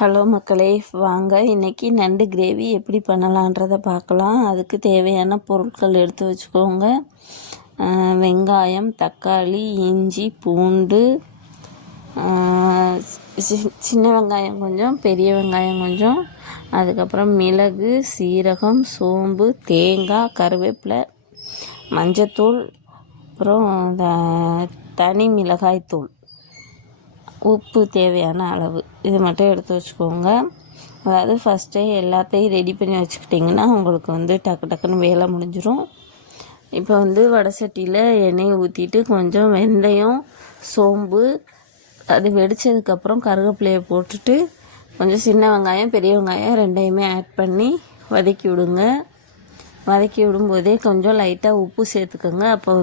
Hello மக்களே, வாங்க இன்றைக்கி நண்டு கிரேவி எப்படி பண்ணலான்றதை பார்க்கலாம். அதுக்கு தேவையான பொருட்கள் எடுத்து வச்சுக்கோங்க. வெங்காயம், தக்காளி, இஞ்சி, பூண்டு, சின்ன வெங்காயம் கொஞ்சம், பெரிய வெங்காயம் கொஞ்சம், அதுக்கப்புறம் மிளகு, சீரகம், சோம்பு, தேங்காய், கருவேப்பிலை, மஞ்சத்தூள், அப்புறம் தனி மிளகாய்த்தூள், உப்பு தேவையான அளவு, இது மட்டும் எடுத்து வச்சுக்கோங்க. அதாவது ஃபஸ்ட்டே எல்லாத்தையும் ரெடி பண்ணி வச்சுக்கிட்டிங்கன்னா உங்களுக்கு டக்கு டக்குன்னு வேலை முடிஞ்சிடும். இப்போ வடை சட்டியில் எண்ணெயை ஊற்றிட்டு கொஞ்சம் வெந்தயம், சோம்பு, அது வெடித்ததுக்கப்புறம் கருவேப்பிலையை போட்டுட்டு கொஞ்சம் சின்ன வெங்காயம், பெரிய வெங்காயம் ரெண்டையுமே ஆட் பண்ணி வதக்கி விடுங்க. வதக்கி விடும்போதே கொஞ்சம் லைட்டாக உப்பு சேர்த்துக்கோங்க. அப்போ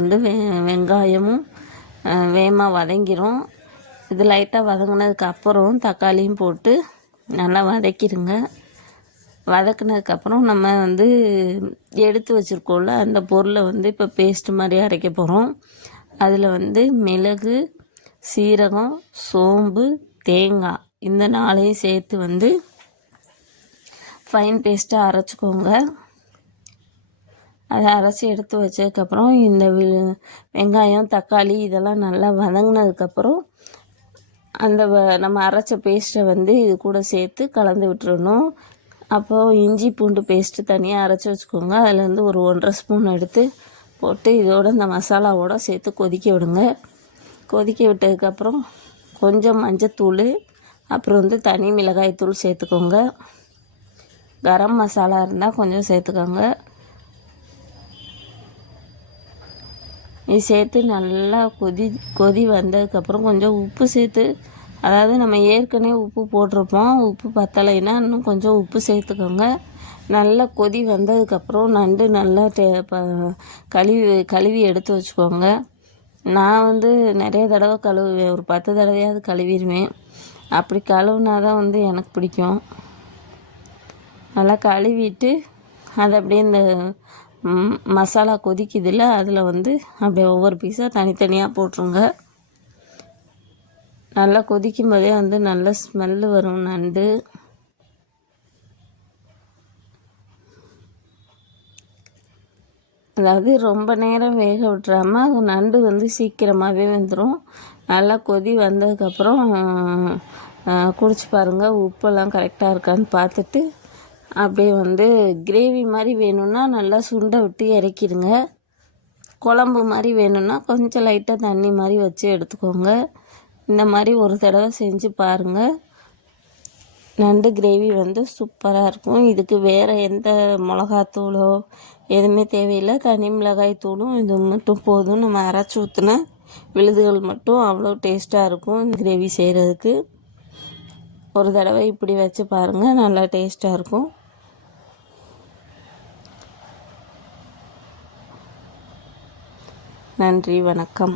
வெங்காயமும் வேகமாக வதங்கிடும். இது லைட்டாக வதங்கினதுக்கப்புறம் தக்காளியும் போட்டு நல்லா வதக்கிடுங்க. வதக்கினதுக்கப்புறம் நம்ம எடுத்து வச்சுருக்கோம்ல அந்த பொருளை இப்போ பேஸ்ட் மாதிரி அரைக்க போகிறோம். அதில் மிளகு, சீரகம், சோம்பு, தேங்காய் இந்த நாளையும் சேர்த்து ஃபைன் பேஸ்ட்டாக அரைச்சிக்கோங்க. அதை அரைச்சி எடுத்து வச்சதுக்கப்புறம் இந்த வெங்காயம், தக்காளி இதெல்லாம் நல்லா வதங்கினதுக்கப்புறம் அந்த நம்ம அரைச்ச பேஸ்ட்டை இது கூட சேர்த்து கலந்து விட்டுறணும். அப்போது இஞ்சி பூண்டு பேஸ்ட்டு தனியாக அரைச்சி வச்சுக்கோங்க. அதில் ஒரு 1.5 ஸ்பூன் எடுத்து போட்டு இதோட இந்த மசாலாவோடு சேர்த்து கொதிக்க விடுங்க. கொதிக்க விட்டதுக்கப்புறம் கொஞ்சம் மஞ்சத்தூள், அப்புறம் தனி மிளகாய்த்தூள் சேர்த்துக்கோங்க. கரம் மசாலா இருந்தால் கொஞ்சம் சேர்த்துக்கோங்க. இது சேர்த்து நல்லா கொதி வந்ததுக்கப்புறம் கொஞ்சம் உப்பு சேர்த்து, அதாவது நம்ம ஏற்கனவே உப்பு போட்டிருப்போம், உப்பு பத்தலைன்னா இன்னும் கொஞ்சம் உப்பு சேர்த்துக்கோங்க. நல்லா கொதி வந்ததுக்கப்புறம் நண்டு நல்லா கழுவி எடுத்து வச்சுக்கோங்க. நான் நிறைய தடவை கழுவுவேன், ஒரு 10 தடவையாவது கழுவிடுவேன். அப்படி கழுவுனா தான் எனக்கு பிடிக்கும். நல்லா கழுவிட்டு அதை அப்படியே இந்த மசாலா கொதிக்குதில்ல அதில் அப்படியே ஒவ்வொரு பீஸாக தனித்தனியாக போட்டுருங்க. நல்லா கொதிக்கும் போதே நல்ல ஸ்மெல்லு வரும் நண்டு. அதாவது ரொம்ப நேரம் வேக விட்டுறாமல் நண்டு சீக்கிரமாகவே வெந்துடும். நல்லா கொதி வந்ததுக்கப்புறம் குடிச்சு பாருங்கள், உப்பெல்லாம் கரெக்டாக இருக்கான்னு பார்த்துட்டு அப்படியே கிரேவி மாதிரி வேணும்னா நல்லா சுண்டை விட்டு இறக்கிடுங்க. குழம்பு மாதிரி வேணும்னா கொஞ்சம் லைட்டாக தண்ணி மாதிரி வச்சு எடுத்துக்கோங்க. இந்த மாதிரி ஒரு தடவை செஞ்சு பாருங்கள். நண்டு கிரேவி சூப்பராக இருக்கும். இதுக்கு வேறு எந்த மிளகாத்தூளோ எதுவுமே தேவையில்லை. தனி மிளகாய் தூளும் இது மட்டும் போதும். நம்ம அரைச்சி ஊற்றின விழுதுகள் மட்டும் அவ்வளோ டேஸ்ட்டாக இருக்கும் இந்த கிரேவி செய்கிறதுக்கு. ஒரு தடவை இப்படி வச்சு பாருங்கள், நல்லா டேஸ்ட்டாக இருக்கும். நன்றி, வணக்கம்.